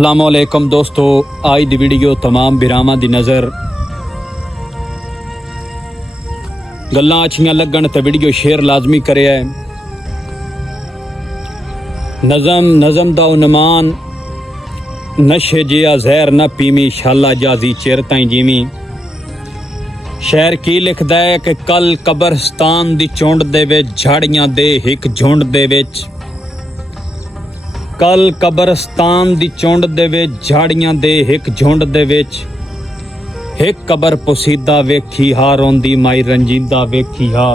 अस्सलाम वालेकुम दोस्तों, आज दी वीडियो तमाम बिरावां दी नज़र गल्लां अच्छियां लगन तो वीडियो शेयर लाजमी करिए। नज़म दा उन्मान नशे जिया जहर न पीवी, शाला जाजी चिर ताईं जीवी। शहर की लिखदा है कि कल कब्रस्तान दी चुंड दे विच झाड़ियां दे हिक झुंड दे विच, कल कब्रस्तान दी चुंड दे विच झाड़ियां दे हिक झुंड दे विच, हिक कबर पुसीदा वेखी हा, रोंदी माई रंजीदा वेखी हा।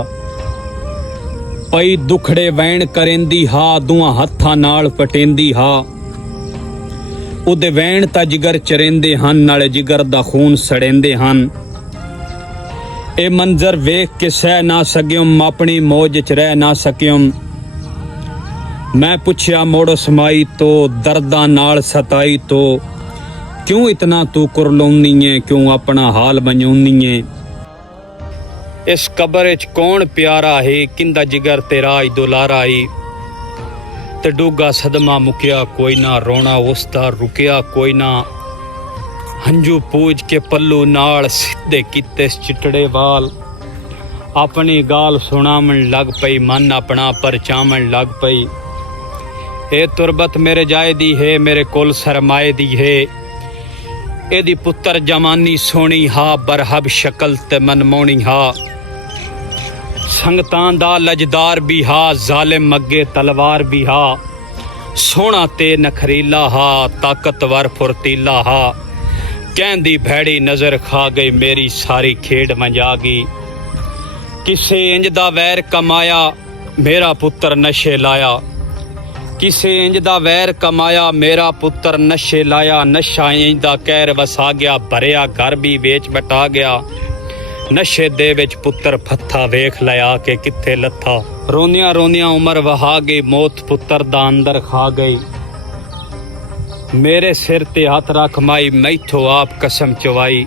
पई दुखड़े वैण करेंदी हा, दुआ हत्थां नाल पटेंदी हा। उदे वैण ता जिगर चरेंदे हन, नाले जिगर दा खून सड़ेंदे हन। ए मंजर वेख के सह ना सकियुम, अपनी मौज च रह ना सकियुम। मैं पुछया मोड़ समाई तो, दर्दा नाल सताई तो, क्यों इतना तू कुरलाउनी है, क्यों अपना हाल बनौनी है। इस कबर च कौन प्यारा है, किंदा जिगर तेरा दुलारा है। ते डूगा सदमा मुकिया कोई ना, रोना उसदा रुकिया कोई ना। हंजू पूज के पल्लू नाल सीधे किते चिटड़े वाल, अपनी गाल सुनावन लग पई, मन अपना परचावन लग पई। ए तुरबत मेरे जाए दी है, मेरे कोल सरमाए दी है। एदी पुत्तर जमानी सोनी हा, बरहब शक्ल ते मनमोनी हा। संगतां दा लजदार भी हा, जालिम अगे तलवार भी हा। सोना ते नखरीला हा, ताकतवर फुर्तीला हा। कहंदी भैड़ी नजर खा गई, मेरी सारी खेड मंजा गई। किसे इंज दा वैर कमाया, मेरा पुत्तर नशे लाया। किसे इंज दा वैर कमाया, मेरा पुत्तर नशे लाया। नशा इंज दा कहर वसा गया, भरिया घर भी वेच बटा गया। नशे दे विच पुत्तर फत्था वेख लिया के किथे लथा। रोंदियां रोंदियां उमर वहा गई, मौत पुत्तर दा अंदर खा गई। मेरे सिर ते हथ रख माई, मैथों आप कसम चवाई।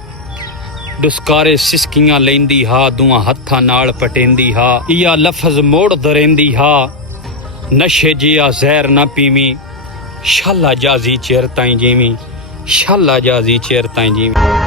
दुस्कारे सिसकियां लैंदी हा, दुआ हत्थां नाल पटेंदी हा। इया लफज मोड़ दरेंदी हा, नशे जिया जहर न पीवी, शाला जाजी चिर ताईं जीवी, शाला जाजी चिर ताईं जीवी।